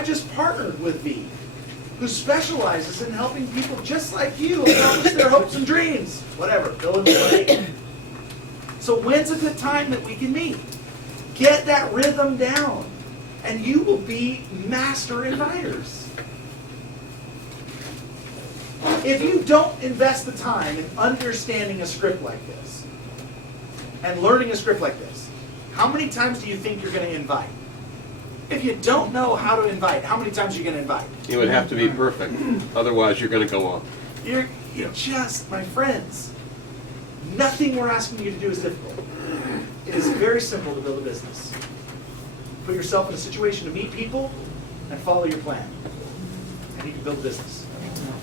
I just partnered with V, who specializes in helping people just like you accomplish their hopes and dreams. Whatever, fill in the blank. So when's a good time that we can meet? Get that rhythm down, and you will be master inviters. If you don't invest the time in understanding a script like this, and learning a script like this, how many times do you think you're going to invite? If you don't know how to invite, how many times are you going to invite? It would have to be perfect. Otherwise, you're going to go off. You're just, my friends, nothing we're asking you to do is difficult. It is very simple to build a business. Put yourself in a situation to meet people and follow your plan. And you can build a business.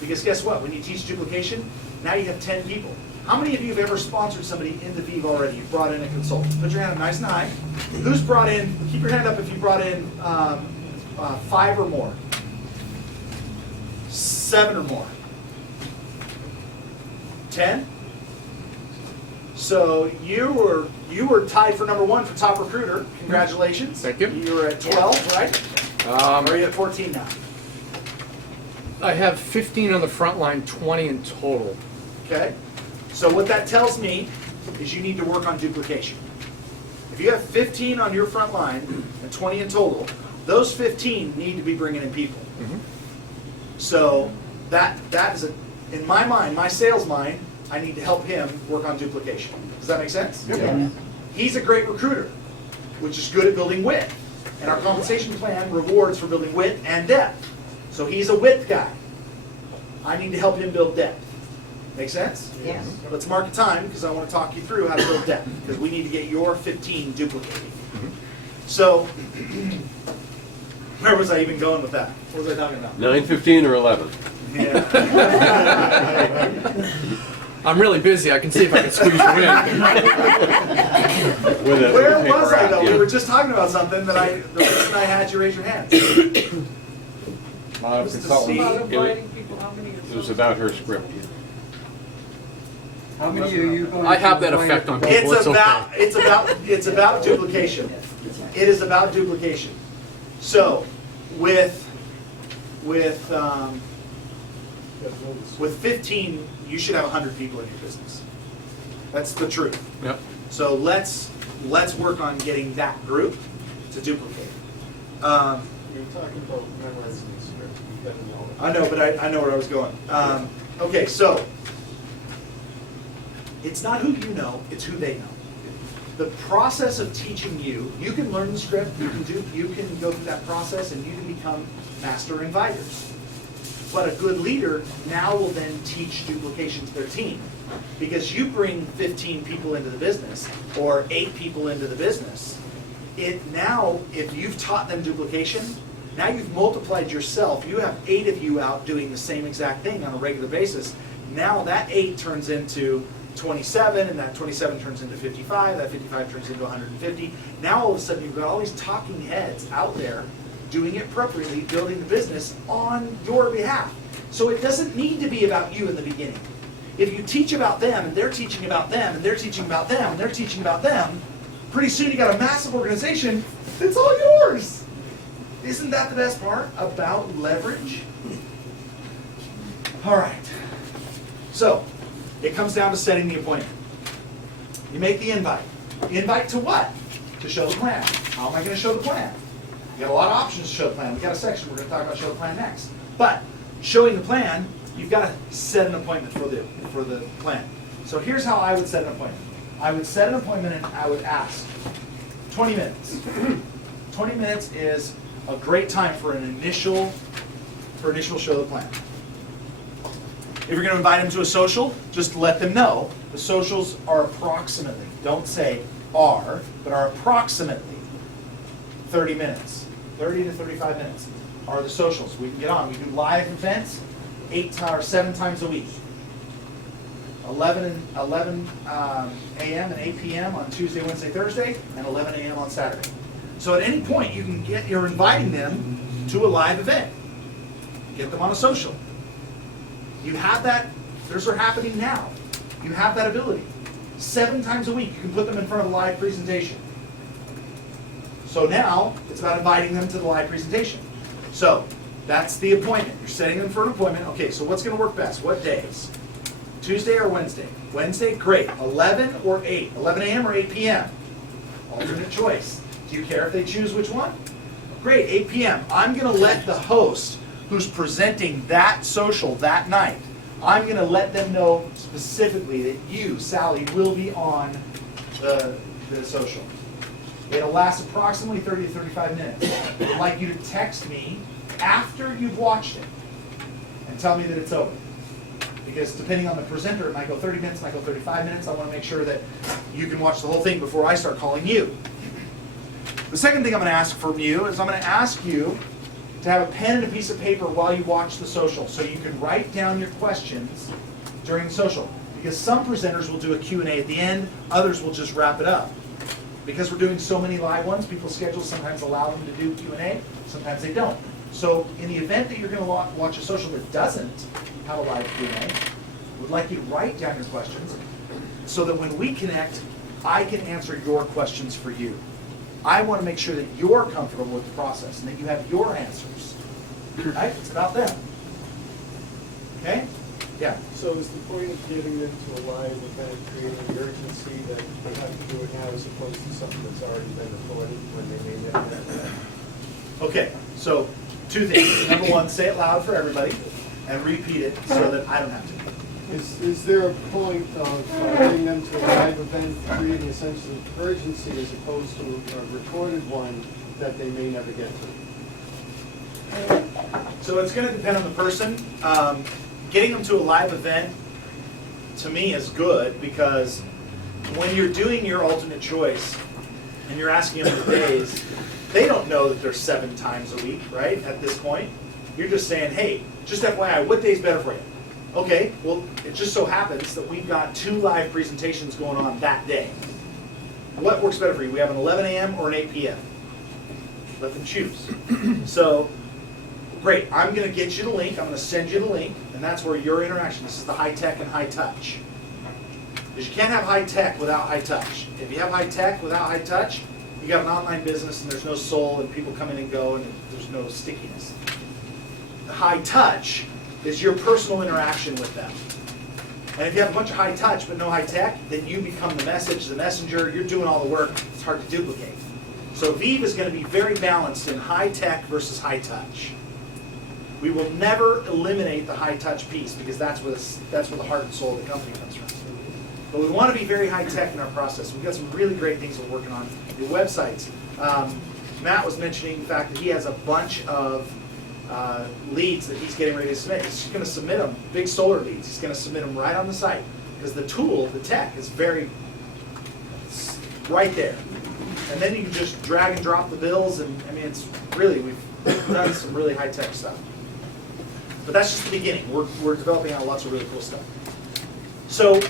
Because guess what? When you teach duplication, now you have 10 people. How many of you have ever sponsored somebody in the Vive already? You've brought in a consultant. Put your hand up nice and high. Who's brought in, keep your hand up if you brought in 5 or more. 7 or more. 10? So you were tied for number 1 for top recruiter. Congratulations. Thank you. You were at 12, right? Or are you at 14 now? I have 15 on the front line, 20 in total. Okay. So what that tells me is you need to work on duplication. If you have 15 on your front line and 20 in total, those 15 need to be bringing in people. Mm-hmm. So that is in my mind, my sales mind, I need to help him work on duplication. Does that make sense? Yep. He's a great recruiter, which is good at building width. And our compensation plan rewards for building width and depth. So he's a width guy. I need to help him build depth. Make sense? Yes. Let's mark a time because I want to talk you through how to build depth because we need to get your 15 duplicated. So, where was I even going with that? What was I talking about? 9, 15, or 11. Yeah. I'm really busy. I can see if I can squeeze you in. Where was I though? We were just talking about something that the reason I had you raise your hands. Was to see- It was about her script. How many are you going to? I have that effect on people. It's about duplication. It is about duplication. So, with 15, you should have 100 people in your business. That's the truth. Yep. So let's work on getting that group to duplicate. You're talking about memorizing the script. You gotta know it. I know, but I know where I was going. Okay, so it's not who you know, it's who they know. The process of teaching you can learn the script, you can go through that process, and you can become master inviters. But a good leader now will then teach duplication to their team. Because you bring 15 people into the business, or 8 people into the business, now, if you've taught them duplication, now you've multiplied yourself. You have 8 of you out doing the same exact thing on a regular basis. Now that 8 turns into 27, and that 27 turns into 55, that 55 turns into 150. Now all of a sudden you've got all these talking heads out there doing it appropriately, building the business on your behalf. So it doesn't need to be about you in the beginning. If you teach about them, and they're teaching about them, and they're teaching about them, and they're teaching about them, pretty soon you got a massive organization that's all yours. Isn't that the best part about leverage? All right. So, it comes down to setting the appointment. You make the invite. The invite to what? To show the plan. How am I going to show the plan? You got a lot of options to show the plan. We got a section we're going to talk about show the plan next. But showing the plan, you've got to set an appointment for the plan. So here's how I would set an appointment. I would set an appointment and I would ask 20 minutes. 20 minutes is a great time for initial show the plan. If you're going to invite them to a social, just let them know the socials are approximately, don't say are, but are approximately 30 minutes. 30 to 35 minutes are the socials. We can get on. We do live events 7 times a week. 11 a.m. and 8 p.m. on Tuesday, Wednesday, Thursday, and 11 a.m. on Saturday. So at any point, you're inviting them to a live event. Get them on a social. You have that. Those are happening now. You have that ability. 7 times a week, you can put them in front of a live presentation. So now, it's about inviting them to the live presentation. So that's the appointment. You're setting them for an appointment. Okay, so what's going to work best? What days? Tuesday or Wednesday? Wednesday, great. 11 or 8? 11 a.m. or 8 p.m.? Alternate choice. Do you care if they choose which one? Great, 8 p.m. I'm going to let the host who's presenting that social that night, I'm going to let them know specifically that you, Sally, will be on the social. It'll last approximately 30 to 35 minutes. I'd like you to text me after you've watched it and tell me that it's over. Because depending on the presenter, it might go 30 minutes, it might go 35 minutes. I want to make sure that you can watch the whole thing before I start calling you. The second thing I'm going to ask from you is I'm going to ask you to have a pen and a piece of paper while you watch the social, so you can write down your questions during the social. Because some presenters will do a Q&A at the end, others will just wrap it up. Because we're doing so many live ones, people's schedules sometimes allow them to do Q&A, sometimes they don't. So in the event that you're going to watch a social that doesn't have a live Q&A, would like you to write down your questions so that when we connect, I can answer your questions for you. I want to make sure that you're comfortable with the process and that you have your answers. Right? It's about them. Okay? Yeah. So is the point of getting them to a live event creating the urgency that they have to do it now as opposed to something that's already been recorded when they made that? Okay, so two things. Number one, say it loud for everybody and repeat it so that I don't have to. Is there a point of getting them to a live event creating a sense of urgency as opposed to a recorded one that they may never get to? So it's going to depend on the person. Getting them to a live event, to me, is good because when you're doing your alternate choice and you're asking them the days, they don't know that there's 7 times a week, right, at this point. You're just saying, hey, just FYI, what day's better for you? Okay, well, it just so happens that we've got 2 live presentations going on that day. What works better for you? We have an 11 a.m. or an 8 p.m. Let them choose. So, great, I'm going to get you the link. I'm going to send you the link, and that's where your interaction. This is the high tech and high touch. Because you can't have high tech without high touch. If you have high tech without high touch, you got an online business and there's no soul and people come in and go and there's no stickiness. The high touch is your personal interaction with them. And if you have a bunch of high touch but no high tech, then you become the message, the messenger, you're doing all the work, it's hard to duplicate. So Vive is going to be very balanced in high tech versus high touch. We will never eliminate the high touch piece because that's where the heart and soul of the company comes from. But we want to be very high tech in our process. We've got some really great things we're working on. Your websites. Matt was mentioning the fact that he has a bunch of leads that he's getting ready to submit. He's going to submit them, big solar leads. He's going to submit them right on the site because the tool, the tech, is it's right there. And then you can just drag and drop the bills, and I mean, it's really, we've done some really high tech stuff. But that's just the beginning. We're developing out lots of really cool stuff. So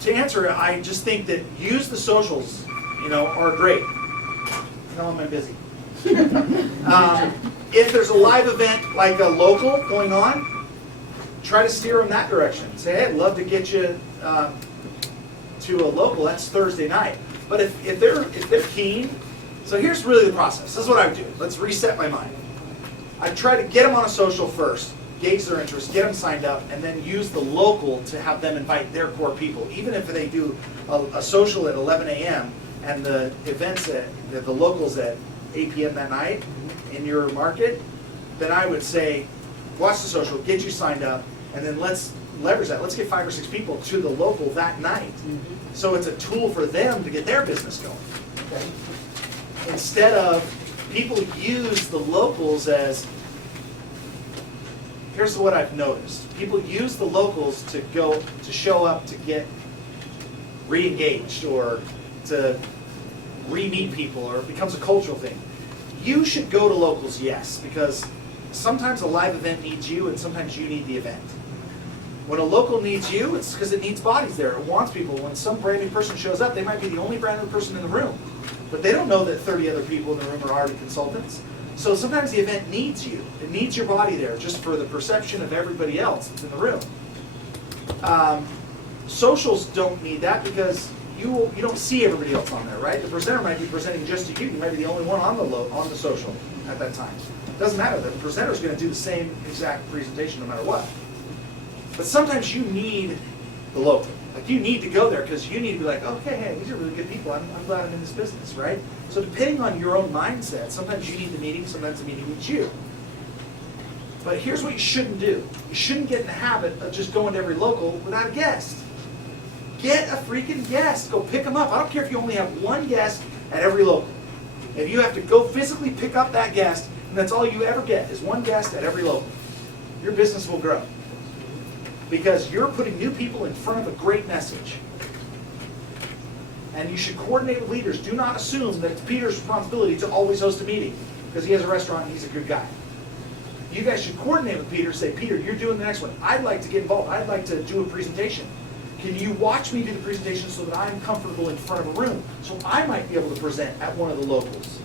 to answer it, I just think that use the socials, are great. Tell them I'm busy. If there's a live event like a local going on, try to steer them that direction. Say, hey, I'd love to get you to a local. That's Thursday night. But if they're keen, so here's really the process. This is what I would do. Let's reset my mind. I try to get them on a social first, gauge their interest, get them signed up, and then use the local to have them invite their core people. Even if they do a social at 11 a.m. and the events the locals at 8 p.m. that night in your market, then I would say, watch the social, get you signed up, and then let's leverage that. Let's get 5 or 6 people to the local that night. So it's a tool for them to get their business going. Okay? Instead of people use the locals as, here's what I've noticed. People use the locals to show up to get re-engaged or to re-meet people, or it becomes a cultural thing. You should go to locals, yes, because sometimes a live event needs you and sometimes you need the event. When a local needs you, it's because it needs bodies there. It wants people. When some brand new person shows up, they might be the only brand new person in the room. But they don't know that 30 other people in the room are already consultants. So sometimes the event needs you. It needs your body there just for the perception of everybody else that's in the room. Socials don't need that because you don't see everybody else on there, right? The presenter might be presenting just to you. You might be the only one on the social at that time. Doesn't matter. The presenter's going to do the same exact presentation no matter what. But sometimes you need the local. Like you need to go there because you need to be like, okay, hey, these are really good people. I'm glad I'm in this business, right? So depending on your own mindset, sometimes you need the meeting, sometimes the meeting needs you. But here's what you shouldn't do. You shouldn't get in the habit of just going to every local without a guest. Get a freaking guest. Go pick them up. I don't care if you only have one guest at every local. If you have to go physically pick up that guest, and that's all you ever get is one guest at every local, your business will grow. Because you're putting new people in front of a great message. And you should coordinate with leaders. Do not assume that it's Peter's responsibility to always host a meeting because he has a restaurant and he's a good guy. You guys should coordinate with Peter. Say, Peter, you're doing the next one. I'd like to get involved. I'd like to do a presentation. Can you watch me do the presentation so that I'm comfortable in front of a room so I might be able to present at one of the locals?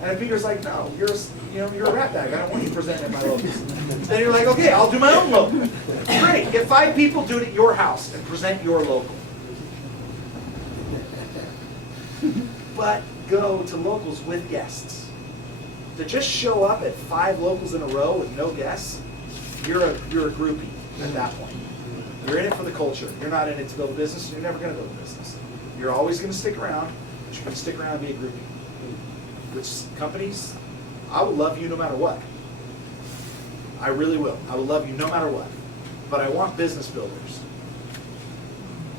And if Peter's like, no, you're a rat bag. I don't want you presenting at my locals. Then you're like, okay, I'll do my own local. Great. Get 5 people, do it at your house, and present your local. But go to locals with guests. To just show up at 5 locals in a row with no guests, you're a groupie at that point. You're in it for the culture. You're not in it to build a business. You're never going to build a business. You're always going to stick around, but you're going to stick around and be a groupie. Which companies, I will love you no matter what. I really will. I will love you no matter what. But I want business builders.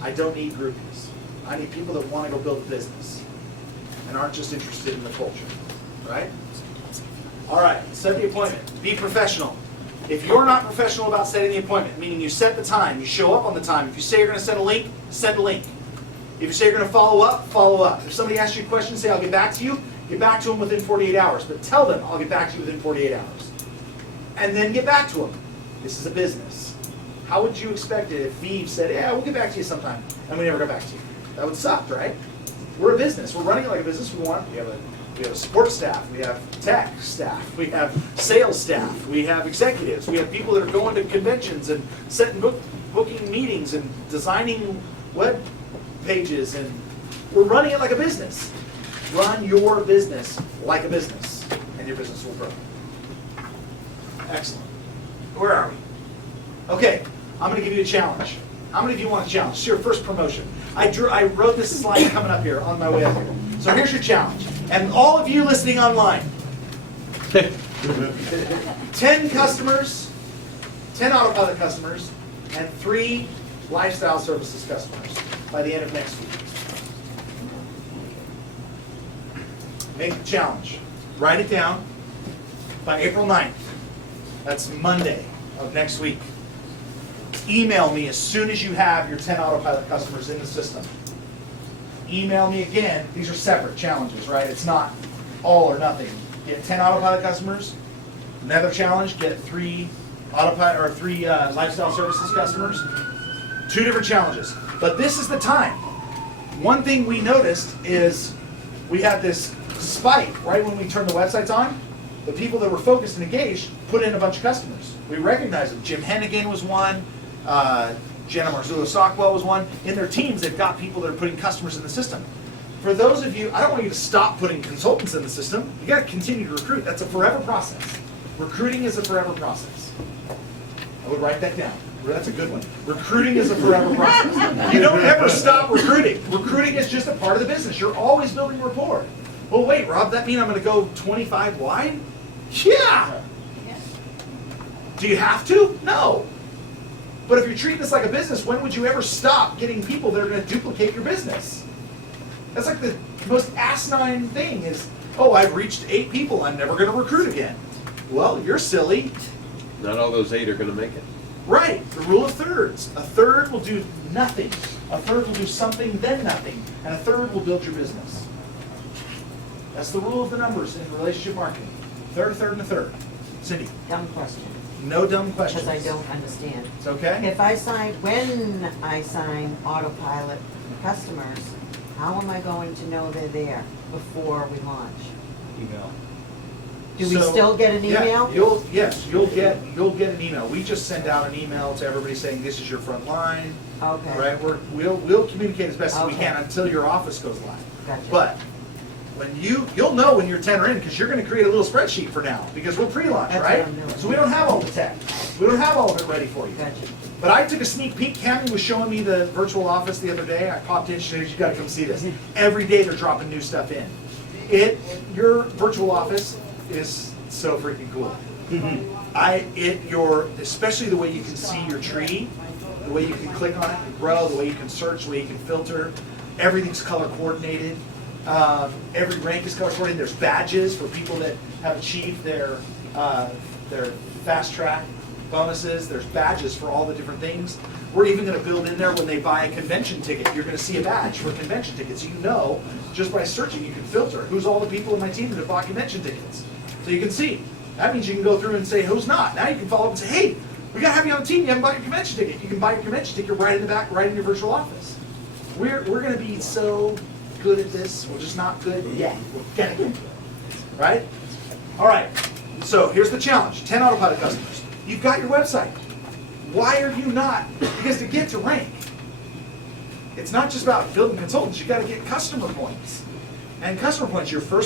I don't need groupies. I need people that want to go build a business and aren't just interested in the culture. Right? All right, set the appointment. Be professional. If you're not professional about setting the appointment, meaning you set the time, you show up on the time. If you say you're going to send a link, send a link. If you say you're going to follow up, follow up. If somebody asks you a question, say, I'll get back to you. Get back to them within 48 hours. But tell them, I'll get back to you within 48 hours. And then get back to them. This is a business. How would you expect it if Vive said, yeah, we'll get back to you sometime, and we never got back to you? That would suck, right? We're a business. We're running it like a business. We have a support staff. We have tech staff. We have sales staff. We have executives. We have people that are going to conventions and setting booking meetings and designing web pages. And we're running it like a business. Run your business like a business, and your business will grow. Excellent. Where are we? Okay, I'm going to give you a challenge. How many of you want a challenge? It's your first promotion. I wrote this slide coming up here on my way up here. So here's your challenge. And all of you listening online, 10 customers, 10 autopilot customers, and 3 lifestyle services customers by the end of next week. Make the challenge. Write it down by April 9th. That's Monday of next week. Email me as soon as you have your 10 autopilot customers in the system. Email me again. These are separate challenges, right? It's not all or nothing. Get 10 autopilot customers. Another challenge, get 3 autopilot or 3 lifestyle services customers. 2 different challenges. But this is the time. One thing we noticed is we had this spike right when we turned the websites on. The people that were focused and engaged put in a bunch of customers. We recognized them. Jim Hennigan was one. Jenna Marzullo-Stockwell was one. In their teams, they've got people that are putting customers in the system. For those of you, I don't want you to stop putting consultants in the system. You got to continue to recruit. That's a forever process. Recruiting is a forever process. I would write that down. That's a good one. Recruiting is a forever process. You don't ever stop recruiting. Recruiting is just a part of the business. You're always building rapport. Well, wait, Rob, that mean I'm going to go 25 wide? Yeah. Do you have to? No. But if you're treating this like a business, when would you ever stop getting people that are going to duplicate your business? That's like the most asinine thing is, oh, I've reached 8 people. I'm never going to recruit again. Well, you're silly. Not all those 8 are going to make it. Right. The rule of thirds. A third will do nothing. A third will do something, then nothing. And a third will build your business. That's the rule of the numbers in relationship marketing. Third, a third, and a third. Cindy. Dumb question. No dumb questions. Because I don't understand. It's okay? When I sign autopilot customers, how am I going to know they're there before we launch? Email. Do we So, still get an yeah, email? you'll get an email. We just send out an email to everybody saying, this is your front line, Okay. right? We'll communicate as best as we Okay. can until your office goes live. Gotcha. But when you'll know when your 10 are in, because you're gonna create a little spreadsheet for now, because we're pre-launch, That's what right? I'm doing. So we don't have all the tech. We don't have all of it ready for you. Gotcha. But I took a sneak peek. Cammie was showing me the virtual office the other day. I popped in, she said, you gotta come see this. Every day they're dropping new stuff in. Your virtual office is so freaking cool. Especially the way you can see your tree, the way you can click on it and grow, the way you can search, the way you can filter. Everything's color coordinated. Every rank is color coordinated. There's badges for people that have achieved their fast track bonuses. There's badges for all the different things. We're even going to build in there when they buy a convention ticket. You're going to see a badge for convention tickets. You know, just by searching, you can filter who's all the people in my team that have bought convention tickets. So you can see. That means you can go through and say who's not. Now you can follow up and say, hey, we got to have you on the team. You haven't bought your convention ticket. You can buy your convention ticket right in the back, right in your virtual office. We're going to be so good at this. We're just not good yet. We're getting into it. Right? All right. So here's the challenge. 10 autopilot customers. You've got your website. Why are you not? Because to get to rank, it's not just about building consultants. You've got to get customer points. And customer points, your first